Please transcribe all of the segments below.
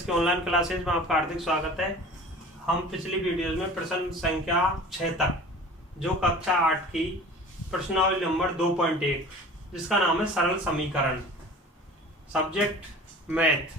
LHS के online classes में आपका हार्दिक स्वागत है। हम पिछली वीडियोज में प्रश्न संख्या 6 तक जो कक्षा 8 की प्रश्नावली नंबर 2.1 जिसका नाम है सरल समीकरण, सब्जेक्ट मैथ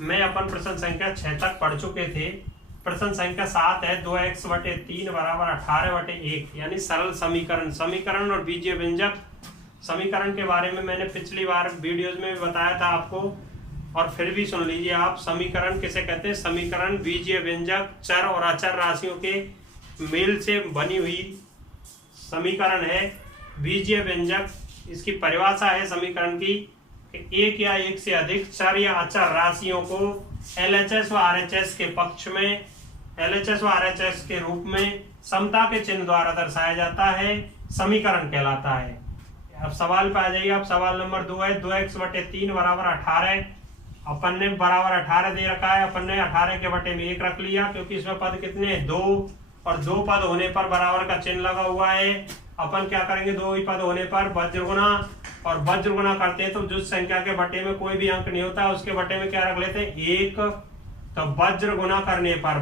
में अपन प्रश्न संख्या 6 तक पढ़ चुके थे। प्रश्न संख्या 7 है 2x/3 = 18/1 यानी सरल समीकरण और बीजीय व्यंजक समीकरण के बारे में मैंने पिछली बार वीडियोज में भी बताया था आपको, और फिर भी सुन लीजिए आप। समीकरण किसे कहते हैं? समीकरण बीजीय व्यंजक चर और अचर राशियों के मेल से बनी हुई समीकरण है। बीजीय व्यंजक इसकी परिभाषा है समीकरण की, एक या एक से अधिक चर या अचर राशियों को एलएचएस व आरएचएस के पक्ष में, एलएचएस व आरएचएस के रूप में समता के चिन्ह द्वारा दर्शाया जाता है, समीकरण कहलाता है। अब सवाल पे आ जाइए। अब सवाल नंबर 2 है 2x/3 = 18। अपन ने बराबर 18 दे रखा है, अपन ने 18 के बटे में 1 रख लिया क्योंकि इसमें पद कितने हैं? 2, और 2 पद होने पर बराबर का चिन्ह लगा हुआ है। अपन क्या करेंगे? 2 ही पद होने पर वज्र गुना, और वज्र गुना करते हैं तो जिस संख्या के बटे में कोई भी अंक नहीं होता उसके बटे में क्या रख लेते हैं? 1। तो वज्र गुना करने पर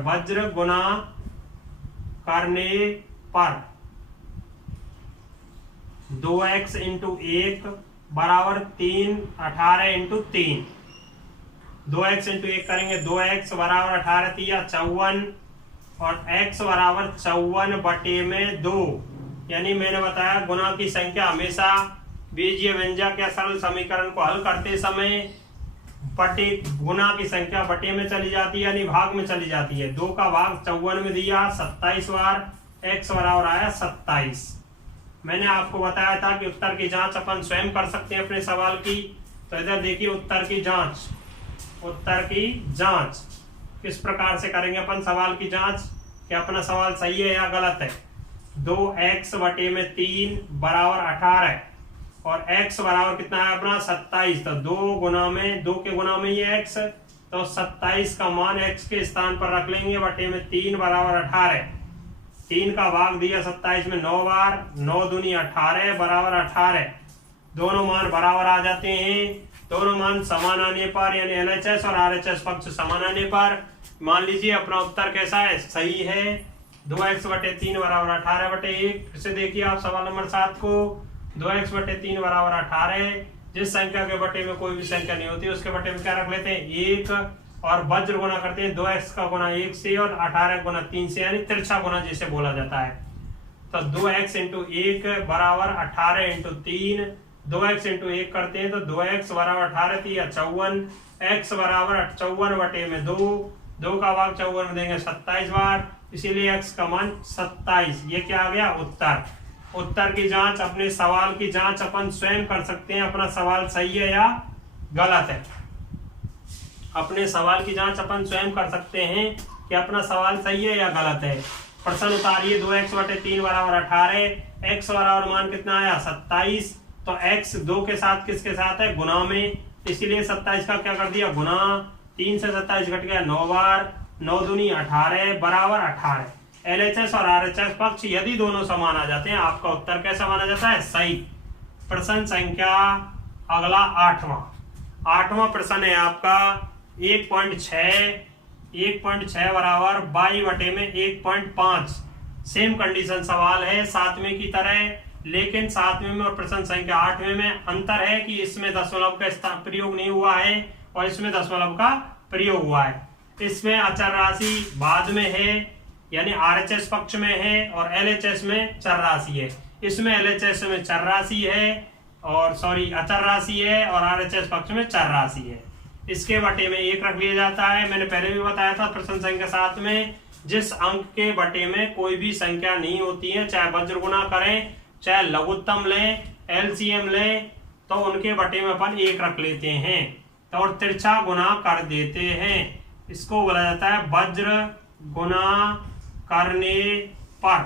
2x × 1 = 3, 18 × 3। 2x × 1 करेंगे, 2x = 18 × 3 = 54, और x = 54/2। यानी मैंने बताया गुना की संख्या हमेशा बीजीय व्यंजक या सरल समीकरण को हल करते समय बटे गुना की संख्या बटे में चली जाती है, यानी भाग में चली जाती है। 2 का भाग 54 में दिया 27 बार, x बराबर आया 27। मैंने आपको बताया था कि उत्तर की जांच अपन स्वयं कर सकते हैं अपने सवाल की। तो इधर देखिए उत्तर की जांच किस प्रकार से करेंगे अपन सवाल की जांच कि अपना सवाल सही है या गलत है। 2x/3 = 18 और x बराबर कितना है अपना? 27। तो 2 के गुना में ये x, तो 27 का मान x के स्थान पर रख लेंगे, बटे में 3 = 18। 3 का भाग दिया 27 में 9 बार, 9 दूनी 18 = 18। दोनों मान बराबर आ जाते हैं। दोनों मान समान आने पर, यानी एलएचएस और आरएचएस पक्ष समान आने पर मान लीजिए अपना उत्तर कैसा है? सही है। 2x/3 = 18/1। फिर से देखिए आप सवाल नंबर 7 को। 2x/3 = 18। जिस संख्या के बटे में कोई भी संख्या नहीं होती उसके बटे में क्या रख लेते हैं? 1, और वज्र गुना करते हैं 2x का गुना 1 से और 18 गुना 3 से, यानी तिरछा गुना जिसे बोला जाता है। तो 2x × 1 = 18 × 3। 2x × 1 करते हैं तो 2x = 18 × 3 = 54, x बराबर 54/2। 2 का भाग 54 में देंगे 27 बार, इसीलिए x का मान 27। ये क्या आ गया? उत्तर की जांच, अपने सवाल की जांच अपन स्वयं कर सकते हैं, अपना सवाल सही है या गलत है। अपने सवाल की जांच अपन स्वयं कर सकते हैं कि अपना सवाल सही है या गलत है। प्रश्न उतारिए। 2x/3 = 18, x बराबर मान कितना आया? 27। तो x 2 के साथ किसके साथ है? गुना में, इसीलिए 27 का क्या कर दिया? गुना। 3 से 27 घट गया 9 बार, 9 दूनी 18 = 18। एलएचएस और आरएचएस पक्ष यदि दोनों समान आ जाते हैं आपका उत्तर कैसा माना जाता है? सही। प्रश्न संख्या अगला 8वां प्रश्न है आपका 1.6 बराबर 22/1.5। सेम कंडीशन सवाल है 7वें की तरह, लेकिन 7वें में और प्रश्न संख्या 8वें में अंतर है कि इसमें दशमलव का प्रयोग नहीं हुआ है और इसमें दशमलव का प्रयोग हुआ है। इसमें अचर राशि बाद में है, यानी आरएचएस पक्ष में है, और एलएचएस में चर राशि है। इसमें एलएचएस में चर राशि है और अचर राशि है, और आरएचएस पक्ष में चर राशि है। इसके बटे में 1 रख लिया जाता है। मैंने पहले भी बताया था प्रश्न संख्या 7 में जिस अंक के बटे में कोई भी संख्या नहीं होती है, चाहे वज्र गुना करें चाहे लघुत्तम लें, एलसीएम लें, तो उनके बटे में अपन 1 रख लेते हैं, तो और तिरछा गुना कर देते हैं। इसको बोला जाता है वज्र गुना करने पर।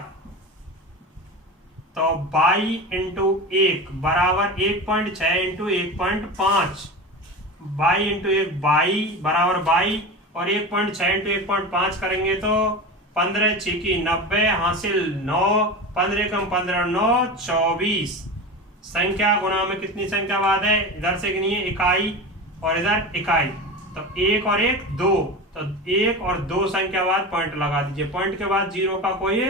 तो 22 × 1 बराबर 1.6 × 1.5। 22 × 1 22 बराबर 22, और 1.6 × 1.5 करेंगे तो 15 × 6 = 90, हासिल 9, 15 कम 15 9 24। संख्या गुना में कितनी संख्या बाद है? इधर से गिनिए इकाई और इधर इकाई, तो 1 और 1 2, तो 1 और 2 संख्या बाद पॉइंट लगा दीजिए। पॉइंट के बाद 0 का कोई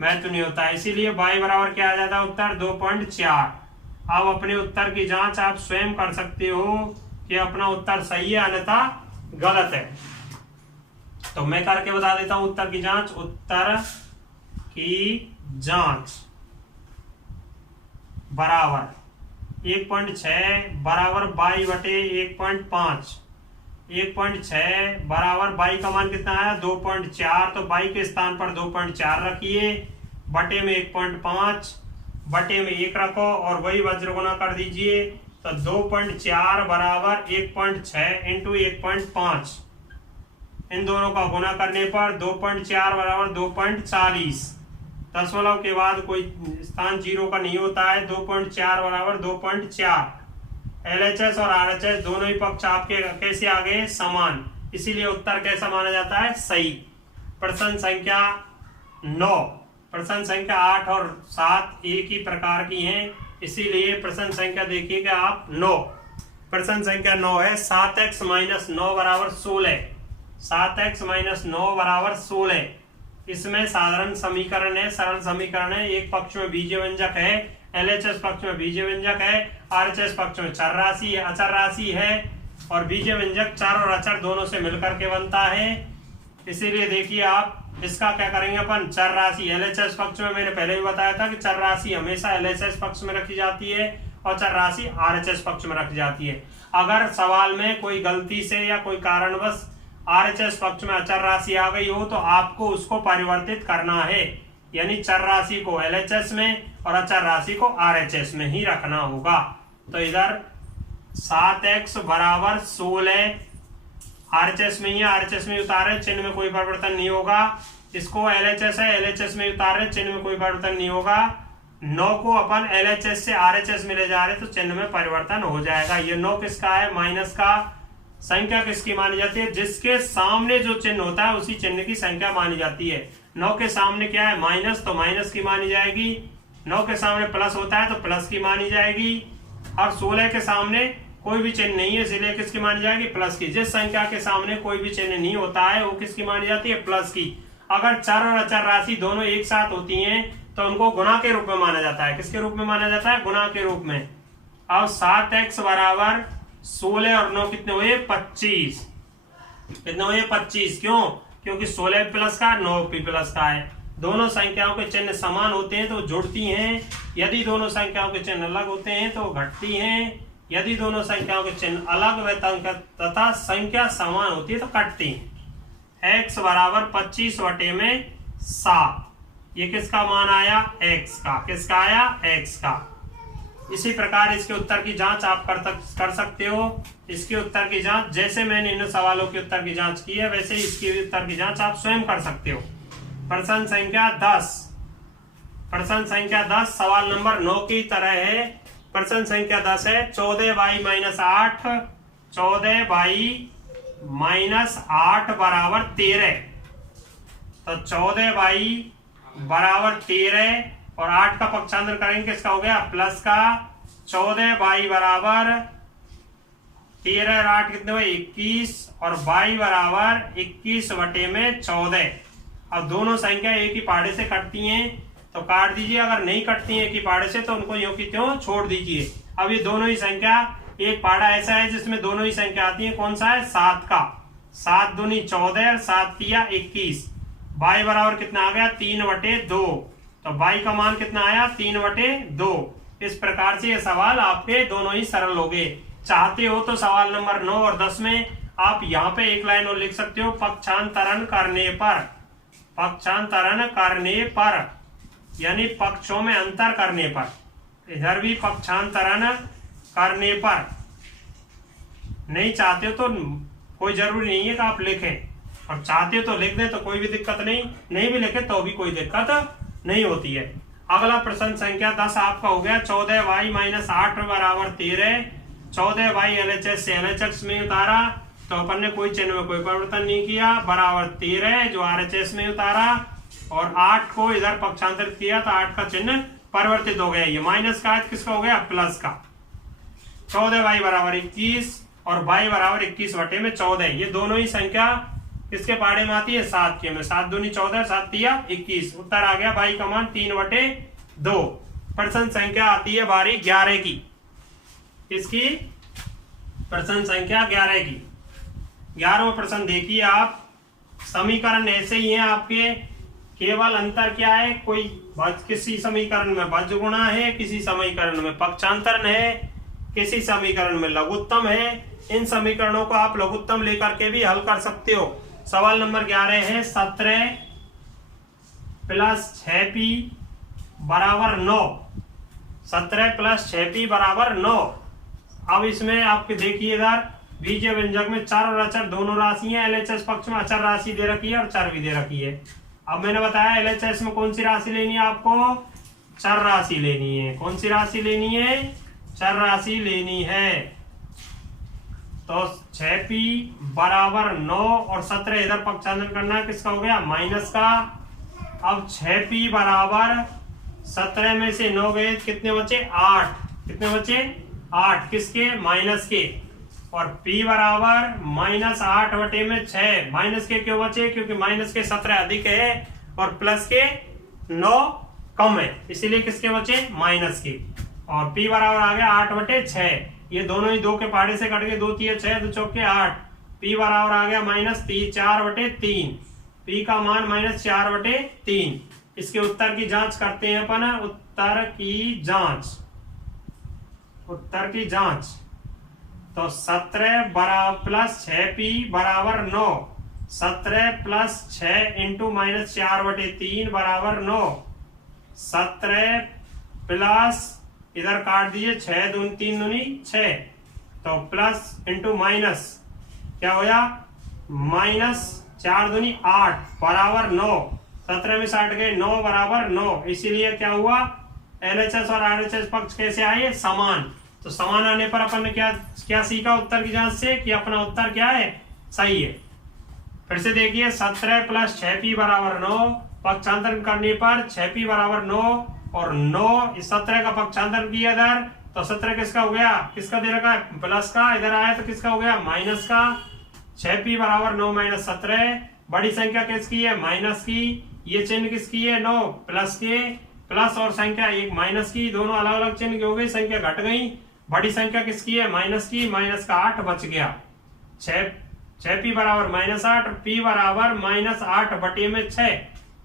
महत्व नहीं होता है, इसीलिए y बराबर क्या आ जाता है उत्तर 2.4। अब अपने उत्तर की जांच आप स्वयं कर सकते हो कि अपना उत्तर सही है अन्यथा गलत है। तो मैं करके बता देता हूं उत्तर की जांच। उत्तर की जांच बराबर 1.6 बराबर y बटे 1.5। 1.6 बराबर y का मान कितना आया 2.4, तो y के स्थान पर 2.4 रखिए, बटे में 1.5, बटे में 1 रखो और वही वज्र गुना कर दीजिए। तो 2.4 बराबर 1.6 इंटू 1.5, इन दोनों का गुना करने पर 2.4 बराबर 2.40। दशमलव के बाद कोई स्थान 0 का नहीं होता है। 2.4 बराबर 2.4। LHS और RHS दोनों ही पक्ष आपके कैसे आ गए समान, इसीलिए उत्तर कैसा माना जाता है सही। प्रश्न संख्या 9। प्रश्न संख्या 8 और 7 एक ही प्रकार की हैं, इसीलिए प्रश्न संख्या देखिएगा आप 9। प्रश्न संख्या 9 है 7x - 9 बराबर 16। 7x - 9 बराबर 16। इसमें साधारण समीकरण है, सरल समीकरण है। एक पक्ष में बीजीय व्यंजक है, LHS पक्ष में बीजीय व्यंजक है, RHS पक्ष में चर राशि है, अचर राशि है, और बीजीय व्यंजक चर और अचर दोनों से मिलकर के बनता है। इसीलिए देखिए आप इसका क्या करेंगे अपन, चर राशि LHS पक्ष में मैंने पहले भी बताया था कि चर राशि हमेशा LHS पक्ष में रखी जाती है और चर राशि RHS पक्ष में रखी जाती है। अगर सवाल में कोई गलती से या कोई कारणवश RHS पक्ष में अचर राशि आ गई हो तो आपको उसको परिवर्तित करना है, यानी चर राशि को LHS में और अचर राशि को RHS में ही रखना होगा। तो इधर 7x बराबर 16 RHS में ही है, RHS में उतारे, चिन्ह में कोई परिवर्तन नहीं होगा। इसको LHS है, LHS में उतारे, चिन्ह में कोई परिवर्तन नहीं होगा। 9 को अपन LHS से RHS में ले जा रहे तो चिन्ह में परिवर्तन हो जाएगा। ये 9 किसका है, माइनस का। संख्या किसकी मानी जाती है, जिसके सामने जो चिन्ह होता है उसी चिन्ह की संख्या मानी जाती है। 9 के सामने क्या है माइनस, तो माइनस की मानी जाएगी। 9 के सामने प्लस होता है तो प्लस की मानी जाएगी। और 16 के सामने कोई भी चिन्ह नहीं है, इसलिए किसकी मानी जाएगी, प्लस की। जिस संख्या के सामने कोई भी चिन्ह नहीं होता है वो किसकी मानी जाती है, प्लस की। अगर चर और अचर राशि दोनों एक साथ होती हैं तो उनको गुणा के रूप में माना जाता है। किसके रूप में माना जाता है, गुणा के रूप में। अब 7x बराबर 16 और 9 कितने हुए, 25। कितने हुए, 25। क्यों, क्योंकि 16 प्लस का 9 भी प्लस का है। दोनों संख्याओं के चिन्ह समान होते हैं तो जुड़ती हैं, यदि दोनों संख्याओं के चिन्ह अलग होते हैं तो घटती हैं, यदि दोनों संख्याओं के चिन्ह अलग तथा संख्या समान होती है तो कटती हैं। x बराबर 25 बटे में 7, ये किसका मान आया, x का। किसका आया, x का। इसी प्रकार इसके उत्तर की जांच आप कर सकते हो। इसके उत्तर की जांच जैसे मैंने इन सवालों के उत्तर की जांच की है वैसे इसके उत्तर की जांच आप स्वयं कर सकते हो। प्रश्न संख्या 10। प्रश्न संख्या 10 सवाल नंबर 9 की तरह है। प्रश्न संख्या 10 है 14y - 8, 14y - 8 बराबर 13। तो 14y बराबर 13 और 8 का पक्षांतर करेंगे, किसका हो गया, प्लस का। 14y बराबर 13 और 8 कितने हुए, 21, और y बराबर 21 बटे में 14। अब दोनों संख्या एक ही पाड़े से कटती हैं तो काट दीजिए, अगर नहीं कटती हैं एक ही पाड़े से तो उनको यूं की त्यों छोड़ दीजिए। अब ये दोनों ही संख्या, एक पाड़ा ऐसा है जिसमें दोनों ही संख्या आती है, कौन सा है, 7 का। 7 दूनी 14 और 7 तिया 21। y बराबर कितना आ गया, 3/2। तो y का मान कितना आया, 3/2। इस प्रकार से ये सवाल आपके दोनों ही सरल हो गए। चाहते हो तो सवाल नंबर 9 और 10 में आप यहाँ पे एक लाइन और लिख सकते हो, पक्षांतरण करने पर। पक्षांतरण करने पर यानी पक्षों में अंतर करने पर। इधर भी पक्षांतरण करने पर। नहीं चाहते हो तो कोई जरूरी नहीं है कि आप लिखें, और चाहते हो तो लिख दें तो कोई भी दिक्कत नहीं, नहीं भी लिखे तो भी कोई दिक्कत नहीं होती है। अगला प्रश्न संख्या 10 आपका हो गया 14y - 8 बराबर 13। 14y LHS से LHS में उतारा तो अपन ने कोई चिन्ह में कोई परिवर्तन नहीं किया, बराबर 13 जो RHS में उतारा, और 8 को इधर पक्षांतरित किया तो 8 का चिन्ह परिवर्तित हो गया। ये माइनस का किसका हो गया, प्लस का। 14y बराबर 21 और y बराबर 21/14। ये दोनों ही संख्या किसके पाड़े में आती है? 7 के में। 7 दूनी 14, 7 तिया 21। उत्तर आ गया y का मान 3/2। प्रश्न संख्या आती है बारी 11 की। किसकी? प्रश्न संख्या 11 की। 11वां प्रश्न देखिए आप। समीकरण ऐसे ही हैं आपके, केवल अंतर क्या है? कोई किसी समीकरण में भज्य गुणा है, किसी समीकरण में पक्षांतरण है, किसी समीकरण में लघुत्तम है। इन समीकरणों को आप लघुत्तम लेकर के भी हल कर सकते हो। सवाल नंबर 11 है 17 + 6p बराबर 9। 17 + 6p बराबर 9। अब इसमें आपके देखिए इधर बीजीय व्यंजक में चर और अचर दोनों राशियां, एलएचएस पक्ष में अचर राशि दे रखी है और चर भी दे रखी है। अब मैंने बताया एलएचएस में कौन सी राशि लेनी है आपको? चर राशि लेनी है। कौन सी राशि लेनी है? चर राशि लेनी है। तो 6p बराबर 9 और 17 इधर पक्षांतरण करना है, किसका हो गया? माइनस का। अब 6p बराबर 17 में से 9 गए, कितने बचे? 8। कितने बचे? 8। किसके? माइनस के। और p बराबर -8/6। माइनस के क्यों बचे? क्योंकि माइनस के 17 अधिक है और प्लस के 9 कम है, इसीलिए किसके बचे? माइनस के। और p बराबर आ गया 8/6। ये दोनों ही 2 के पहाड़े से कट गए, 2 तिया 6, 2 चौके 8। p बराबर आ गया -4/3। p का मान -4/3। इसके उत्तर की जांच करते हैं अपन। उत्तर की जांच। तो 17 + 6p बराबर 9। 17 + 6 × -4/3 बराबर 9। 17 प्लस इधर काट दीजिए, 6 दूनी 3 दूनी 6, तो प्लस इंटू माइनस क्या हो गया? -4 दूनी 8 बराबर 9। 17 में 60 गए, 9 बराबर 9। इसीलिए क्या हुआ? एलएचएस और आरएचएस पक्ष कैसे आए? समान। तो समान आने पर अपन ने क्या सीखा उत्तर की जांच से कि अपना उत्तर क्या है? सही है। फिर से देखिए 17 + 6p बराबर 9। पक्षांतरण करने पर 6p बराबर 9 और 9 इस 17 का पक्षांतरण किया इधर, तो 17 किसका हो गया? किसका दे रखा है? प्लस का। इधर आया तो किसका हो गया? माइनस का। 6p बराबर 9 - 17। बड़ी संख्या किसकी है? माइनस की। ये चिन्ह किसकी है? 9 प्लस के। प्लस और संख्या एक माइनस की, दोनों अलग अलग चिन्ह की हो गई, संख्या घट गई। बड़ी संख्या किसकी है? माइनस की। माइनस का 8 बच गया। 6p बराबर -8 और p बराबर -8/6।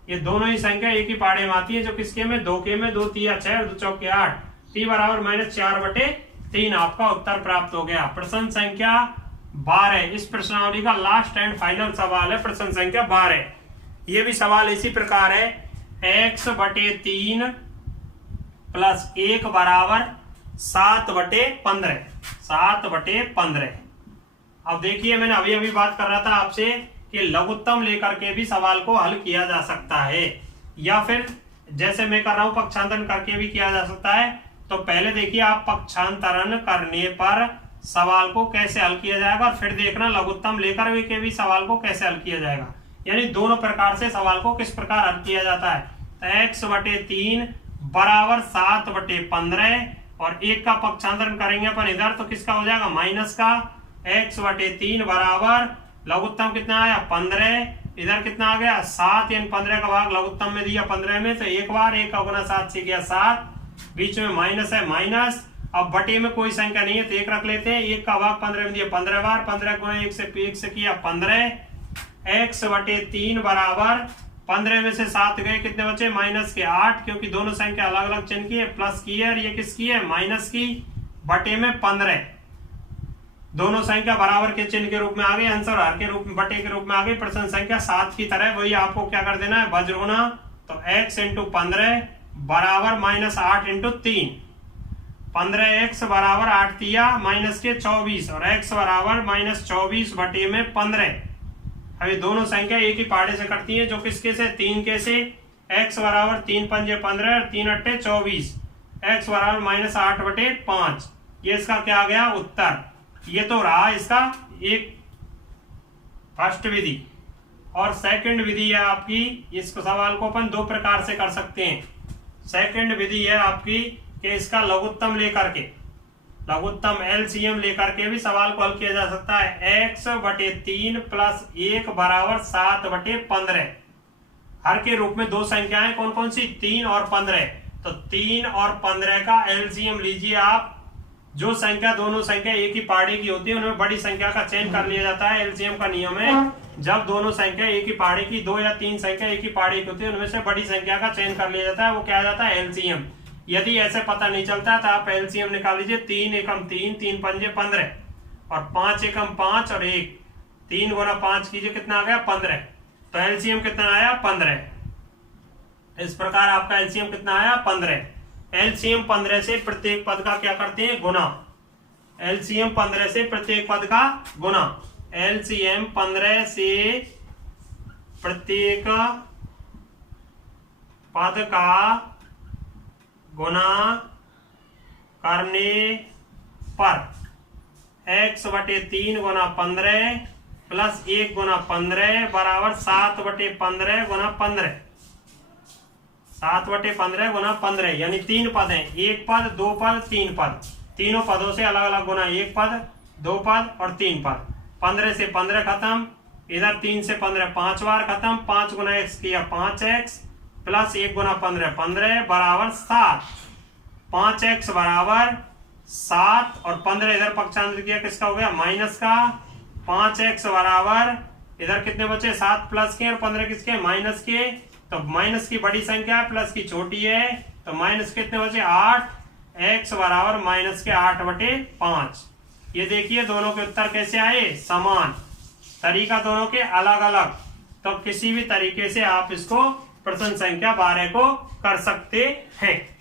ये दोनों ही संख्या एक ही पाड़े में आती है, जो किसके में? 2 के में। 2 तिया 6 और 2 चौके 8। p बराबर -4/3 आपका उत्तर प्राप्त हो गया। प्रश्न संख्या 12 इस प्रश्नावली का लास्ट एंड फाइनल सवाल है। प्रश्न संख्या 12 ये भी सवाल इसी प्रकार है। x/3 + 1 बराबर 7/15। 7/15। अब देखिए मैंने अभी बात कर रहा था आपसे कि लघुत्तम लेकर के भी सवाल को हल किया जा सकता है, या फिर जैसे मैं कर रहा हूं पक्षांतरण करके भी किया जा सकता है। तो पहले देखिए आप पक्षांतरण करने पर सवाल को कैसे हल किया जाएगा, और फिर देखना लघुत्तम लेकर के भी सवाल को कैसे हल किया जाएगा। यानी दोनों प्रकार से सवाल को किस प्रकार हल किया जाता है। तो x/3 बराबर 7/15 और 1 का पक्षांतरण करेंगे अपन इधर, तो किसका हो जाएगा? माइनस का। x/3 बराबर लघुत्तम कितना आया? 15। इधर कितना आ गया? 7, यानी 15 का भाग लघुत्तम में दिया 15 में, तो एक बार 1 का गुना 7 से गया 7। बीच में माइनस है, माइनस। अब बटे में कोई संख्या नहीं है तो 1 रख लेते हैं। 1 का भाग 15 में दिया 15 बार। 15 गुना 1 से किया 15। x/3 बराबर 15 में से 7 गए, कितने बचे? -8, क्योंकि दोनों संख्या अलग अलग चिन्ह की है। प्लस की है और ये किसकी है? माइनस की। बटे में 15, दोनों संख्या बराबर के चिन्ह के रूप में आ गई, आंसर हर के रूप में, बटे के रूप में आ गई। प्रश्न संख्या 7 की तरह वही आपको क्या कर देना है? वज्र गुना। तो x × 15 बराबर -8 × 3। 15x बराबर 8 तिया -24 और x बराबर -24/15। अब ये दोनों संख्या एक ही पाड़े से कटती है, जो किसके से? 3 के से। x बराबर 3 × 5 = 15 और 3 × 8 = 24। x बराबर -8/5। ये इसका क्या आ गया? उत्तर। ये तो रहा इसका एक फर्स्ट विधि। और सेकंड विधि है आपकी, इस सवाल को अपन 2 प्रकार से कर सकते हैं। सेकंड विधि है आपकी कि इसका लघुत्तम लेकर के लघुत्तम एलसीएम लेकर के भी सवाल को हल किया जा सकता है। x/3 प्लस 1 बराबर 7/15। हर के रूप में दो संख्याएं कौन कौन सी, 3 और 15। तो 3 और 15 का एलसीएम लीजिए आप। जो संख्या, दोनों संख्या एक ही पहाड़ी की होती है उनमें बड़ी संख्या का चयन कर लिया जाता है। एलसीएम का नियम है जब दोनों संख्या एक ही पहाड़ी की, 2 या 3 संख्या एक ही पहाड़ी की होती है उनमें से बड़ी संख्या का चयन कर लिया जाता है, वो क्या जाता है, एलसीएम। यदि ऐसे पता नहीं चलता तो आप एलसीएम निकाल लीजिए। 3 एकम 3, 3 पंजे 15 और 5 एकम 5 और 1, 3 गुना 5 कीजिए, कितना आ गया, 15। तो एलसीएम कितना आया, 15। इस प्रकार आपका एलसीएम कितना आया, 15। एलसीएम 15 से प्रत्येक पद का क्या करते हैं, गुना। एलसीएम 15 से प्रत्येक पद का गुना। एलसीएम 15 से प्रत्येक पद का गुना करने पर x/3 गुना 15 प्लस 1 गुना 15 बराबर 7/15 गुना 15। 7/15 गुना 15 यानी 3 पद हैं, 1 पद, 2 पद, 3 पद। तीनों पदों से अलग अलग गुना, 1 पद, 2 पद और 3 पद। 15 से 15 खत्म, इधर 3 से 15 5 बार खत्म। 5 गुना x किया 5x प्लस 1 गुना 15 15 बराबर 7। 5x बराबर 7 और 15 इधर पक्षांतर किया, किसका हो गया, माइनस का। 5x बराबर इधर कितने बचे, 7 प्लस के और 15 किसके, माइनस के। तो माइनस की बड़ी संख्या है, प्लस की छोटी है, तो माइनस कितने बचे, 8। x बराबर माइनस के 8/5। ये देखिए दोनों के उत्तर कैसे आए, समान। तरीका दोनों के अलग अलग। तो किसी भी तरीके से आप इसको प्रश्न संख्या 12 को कर सकते हैं।